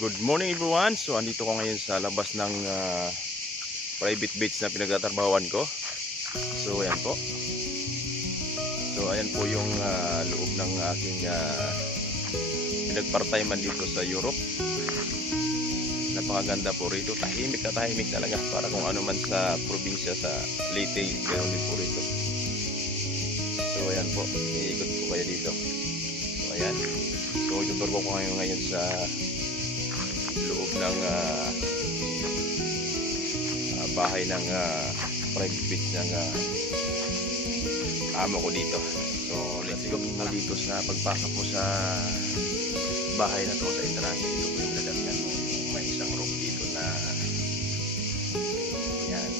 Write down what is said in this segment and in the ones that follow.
Good morning everyone. So andito ko ngayon sa labas ng private beach na pinagtatrabahuan ko. So ayan po. So ayan po yung loob ng aking pinagpartayman dito sa Europe. Napakaganda po rito. Tahimik na tahimik talaga. Para kung ano man sa probinsya sa Leyte, ganoon din po rito. So ayan po. Iikot ko kayo dito. So ayan. So ituturo ko ngayon sa loob ng bahay ng private beach ng amo ko dito. So let's go mo dito sa pagpasok mo sa bahay na to sa entrance. Dito po yung lalagyan mo. May isang room dito na yan.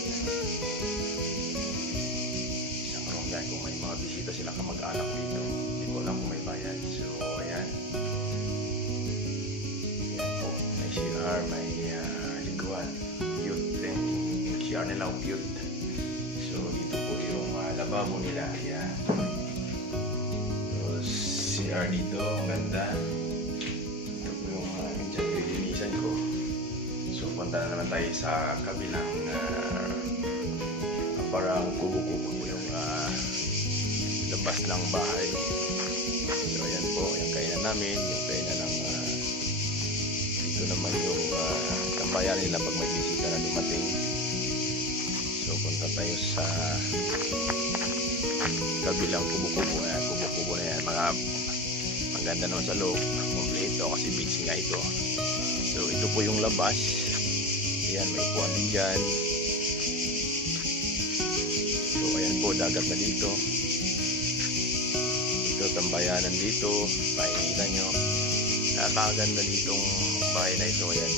Isang room yan kung may mga bisita sila kamag-anak dito. Hindi ko alam kung may bayad. So ayan. CR, may liguan, cute din yung CR nila, cute. So dito po yung lababo nila, yan. So CR dito, ang ganda. Ito po yung lilinisan ko. So punta na naman tayo sa kabilang parang kubo-kubo po yung labas ng bahay. So ayan po, yung kainan namin, yung kainan ng ito naman yung tambayan nila pag may bisita na dumating. So punta tayo sa kabilang kubo-kubo. Kubo-kubo na yan. Maganda naman sa loob. Kompleto kasi beach nga ito. So ito po yung labas. Ayan, may puwan din dyan. So ayan po, dagat na dito. Ito tambayanan dito. Pakikita nyo. Napakaganda ditong bahay na ito. Ayan.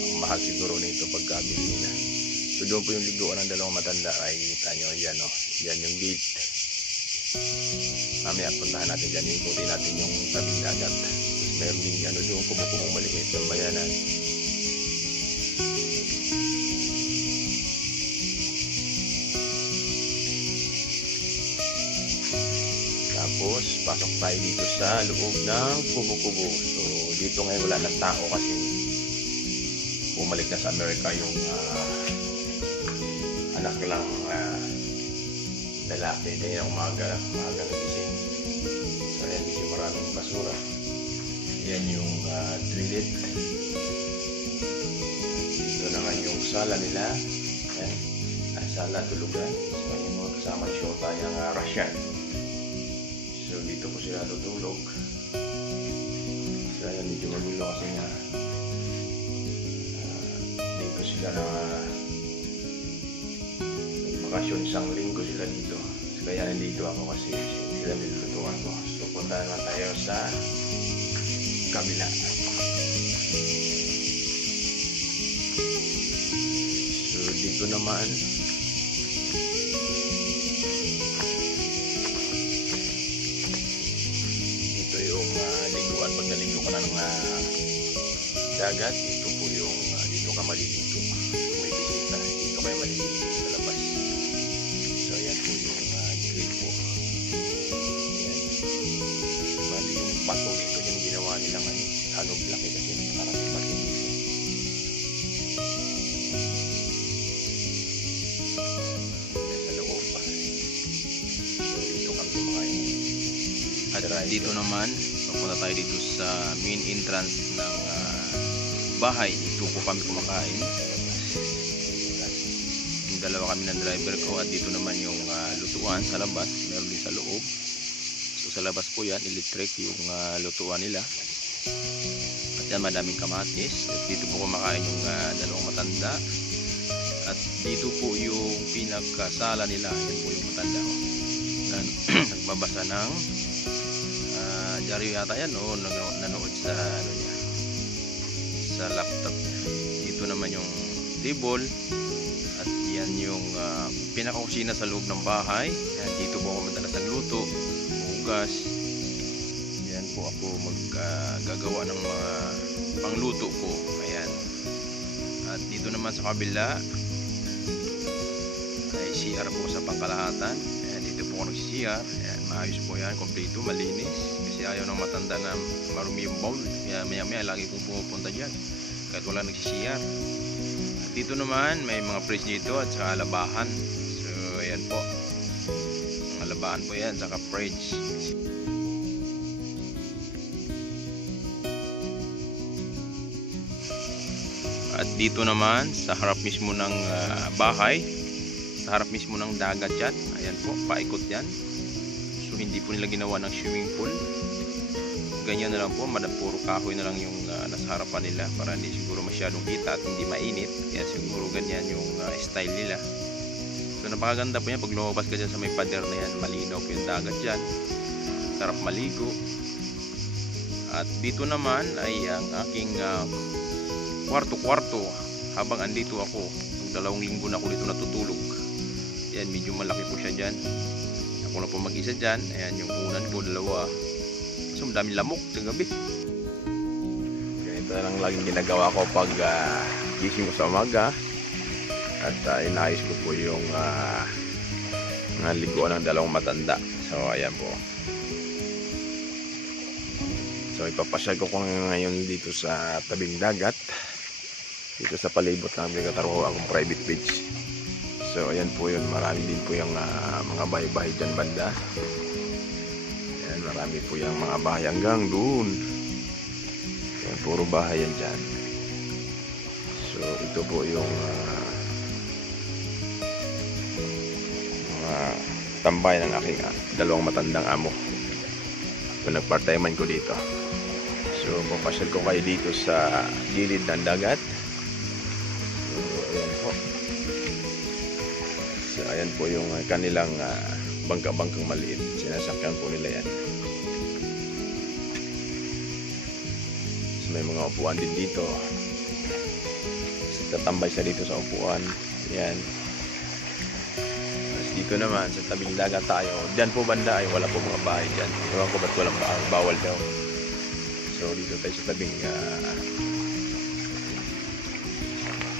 Ang mahal siguro nito pagkabili na. So doon po yung liguan ng dalawang matanda. Ay kita nyo. Yan o. Yan yung gate. Mamaya puntahan natin dyan. Ikutin natin yung tabing dagat. Meron din ano doon kumukupong maliit ng bayanan. Tapos, pasok tayo dito sa loob ng kubo-kubo. So, dito ngayon wala ng tao kasi bumalik na sa Amerika yung anak lang lalaki. Kaya umaga nagising. So, ayan, medyo maraming basura. Yan yung toilet. Dito naman yung sala nila. Ayan. Sala, tulugan. So, yung mga kasama yung shota yung Russian. So dito po sila tutulog. So ayan, medyo magulo kasi nga dito sila na bakasyon, isang linggo sila dito. So, kaya nandito ako kasi sila nilulutuan ko. So punta naman tayo sa kabila. So dito naman pag naligo ka na ng dagat, ito po yung dito ka maliligo. Kung may bisita, dito kayo maliligo sa labas. So ayan po yung grill po. Ayan. Bali yung pato dito yung ginawa nilang hollow block kasi parang may pato dito. Ayan sa loob pa. So dito kami kumakain. At dito naman punta tayo dito sa main entrance ng bahay. Dito po kami kumakain. Yung dalawa kami ng driver ko at dito naman yung lutuan sa labas. Meron din sa loob. So sa labas po yan, electric yung lutuan nila. At yan madaming kamatis. At dito po kumakain yung dalawang matanda. At dito po yung pinagkasala nila. Yan po yung matanda ko. Nagbabasa ng diaryo yata yan o nanood sa ano niya, sa laptop niya. Dito naman yung table at yan yung pinakakusina sa loob ng bahay. Yan, dito po ako madalas nagluto, hugas. Yan po ako maggagawa ng mga pangluto ko. Ayan. At dito naman sa kabila ay CR po sa pangkalahatan. Ayan, dito po ako nag-CR. Ayan, Maayos po yan, kompleto, malinis. Kasi ayaw ng matanda na marumi yung bowl. Kaya maya maya lagi kong pumupunta dyan kahit wala nagsisiyar. At dito naman may mga fridge dito at saka labahan. So ayan po, mga labahan po yan, saka fridge. At dito naman sa harap mismo ng bahay, sa harap mismo ng dagat yan. Ayan po, paikot yan. So hindi po nila ginawa ng swimming pool. Ganyan na lang po, puro kahoy na lang yung nasa harapan nila para hindi siguro masyadong kita at hindi mainit. Kaya siguro ganyan yung style nila. So napakaganda po yan pag lumabas ka dyan sa may pader na yan. Malinaw po yung dagat dyan, sarap maligo. At dito naman ay ang aking kwarto habang andito ako. Mag 2 linggo na ako dito natutulog. Ayan, medyo malaki po siya dyan. Ako na po mag-isa dyan. Ayan, yung unan ko, 2. So, madaming lamok sa gabi. Ganito lang laging ginagawa ko pag gising ko sa umaga. At inayos ko po yung liguan ng 2 matanda. So, ayan po. So, ipapasyal ko ngayon dito sa tabing dagat. Dito sa palibot namin nagkataruho akong private beach. So ayan po yun, marami din po yung mga bahay-bahay dyan banda. Ayan, marami po yung mga bahay hanggang doon. Ayan, puro bahay yan dyan. So ito po yung mga tambay ng aking 2 matandang amo. So nagpartayman ko dito. So papasyal ko kayo dito sa gilid ng dagat. Ayan po yung kanilang bangka-bangkang maliit. Sinasakyan po nila yan. So, may mga upuan din dito. Tatambay siya dito sa upuan. Ayan. Tapos dito naman sa tabing dagat tayo. Diyan po banda ay wala po mga bahay dyan. Ewan ko ba't walang bahay. Bawal daw. So dito tayo sa tabing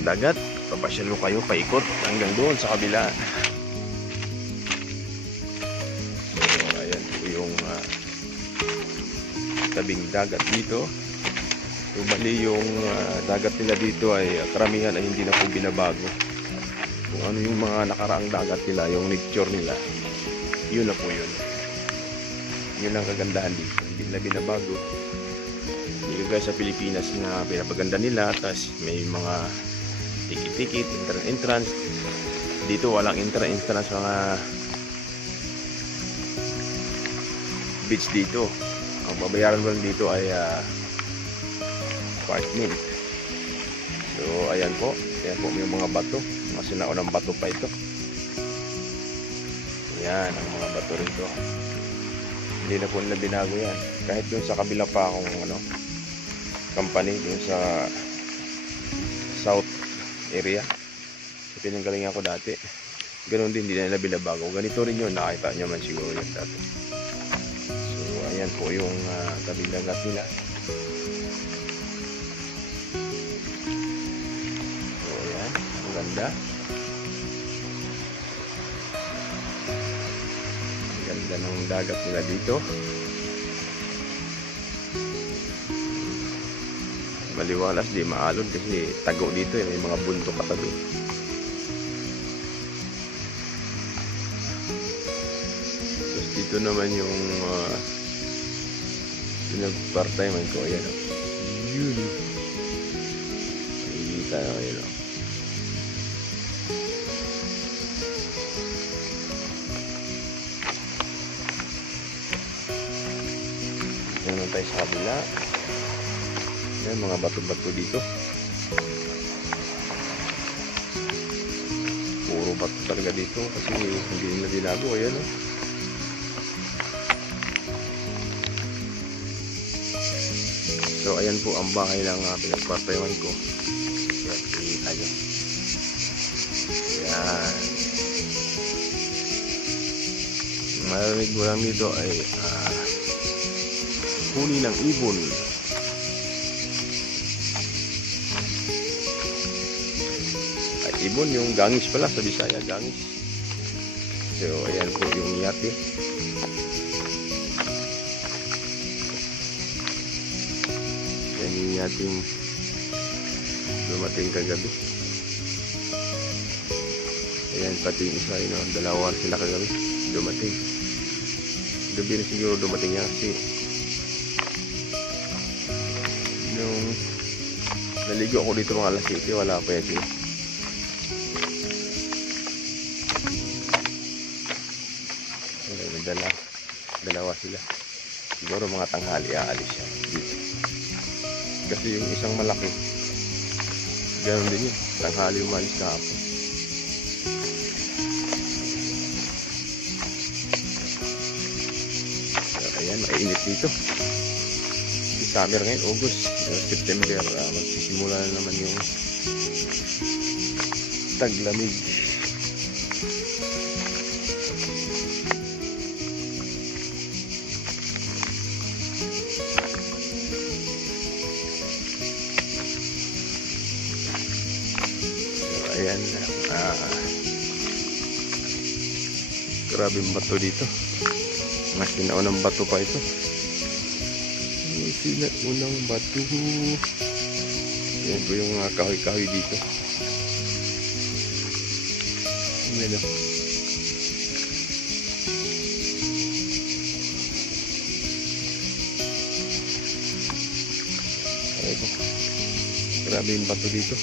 dagat. Papasyal ko kayo paikot hanggang doon sa kabila. So ayan po yung tabing dagat dito. So bali yung dagat nila dito ay karamihan ay hindi na po binabago. Kung ano yung mga nakaraang dagat nila, yung nature nila, yun na po yun. Yun ang kagandahan dito, hindi na binabago. Hindi guys sa Pilipinas na pinapaganda nila, tapos may mga tikit-tikit, entrance. Dito walang entrance, mga beach dito. Ang babayaran mo lang dito ay apartment. So ayan po may mga bato, mga sinaunang bato pa ito. Ayan ang mga bato rito. Hindi na po nila binago yan. Kahit dun sa kabila pa akong company dun sa south area, pinanggalingan ko dati, ganoon din, hindi na nila binabago. Ganito rin yun, nakita nyo man siguro yun dati. So ayan po yung tabing dagat nila. So ayan, ang ganda. Ang ganda ng dagat nila dito. Maliwalas, di maalon kasi tago dito, may mga bunto katabi. Tapos dito naman yung pinag-part-time ko. Ayan o, yun, nakikita na kayo o. Dito naman tayo sa kabila. Ayan, mga bato-bato dito. Puro bato talaga dito kasi hindi na binago. Ayan o. So ayan po ang bahay ng pinagpartayman ko. Ayan, kita nyo. Ayan. Maraming mo lang dito ay huni ng ibon. Ibon, yung gangis pala sa Bisaya, gangis. So ayan po yung yate. Yan yung ating dumating kagabi. Ayan, pati yung isa yun, dalawa sila kagabi dumating. Gabi na siguro dumating yan kasi nung naligo ako dito mga alas 7, wala pa yan sila. Dalawa sila. Siguro mga tanghali aalis siya dito. Kasi yung isang malaki, ganoon din yun. Tanghali umalis na ako. Ayan, mainit dito. Summer ngayon, August, September, magsisimula na naman yung taglamig. Ayan, grabing bato dito. Mga sinaunang bato pa ito. Sinaunang bato. Ayan po yung kahoy-kahoy dito. Ayan o. Ayan po. Grabe yung bato dito.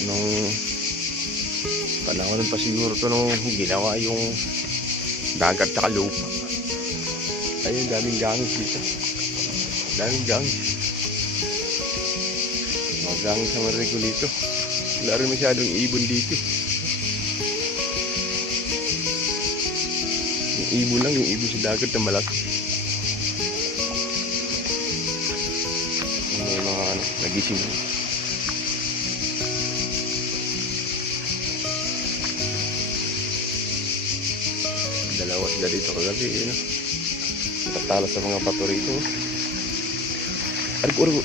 Nung panahon pa siguro ito nung ginawa yung dagat na lupa. Ayun, daming gangis dito. Daming gangis. Mga gangis sa marigo dito. Wala rin masyadong ibon dito. Yung ibon lang, yung ibon sa dagat na malaki. May mga nagising. Dalawa sila dito kagabi, no? Tatala sa mga bato rito. Argo. Ang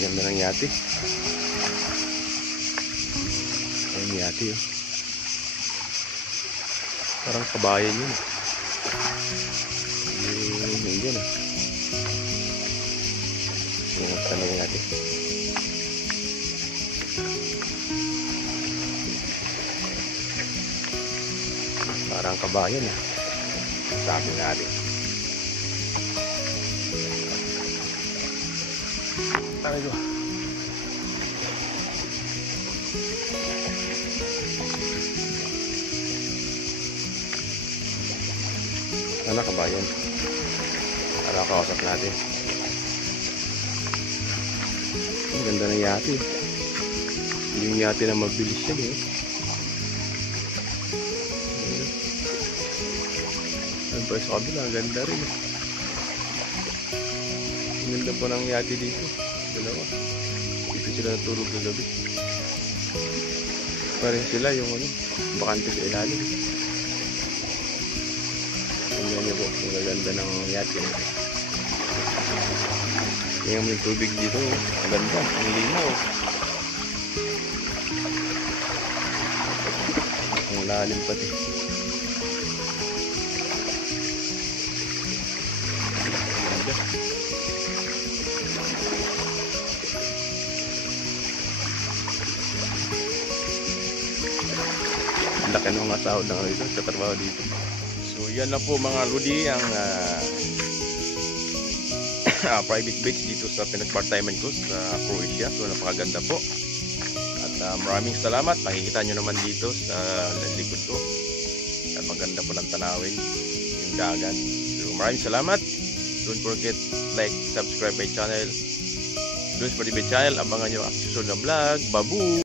ganda ng yati. Ayan yati, oh. Parang kabayan yun. Yung dyan, ah. Yung tanong natin. Parang kabayan, eh. Sabi natin. Aray ko. Sana kabayan. Para kausap natin. Ang ganda ng yati. Yung yati na mabilis yan, eh. Sa kabila, ang ganda rin. Ang ganda po ng yati dito. Dalawa. Dito sila natulog na gabi. Pareho sila yung bakante sa ilalim. Tingnan niyo po, ang ganda ng yati. Tingnan mo yung tubig dito. Ang ganda, ang linaw. Ang lalim pati. Laki ng mga sahod na ito sa trabaho dito. So yan na po mga ludi ang private beach dito sa pinag-part-timean ko sa Croatia. So napakaganda po. At maraming salamat. Makikita nyo naman dito sa likod ko. At maganda po ng tanawin yung dagat. So maraming salamat. Don't forget like, subscribe my channel. Doon sa my channel. Abangan nyo ang susunod na vlog. Babu!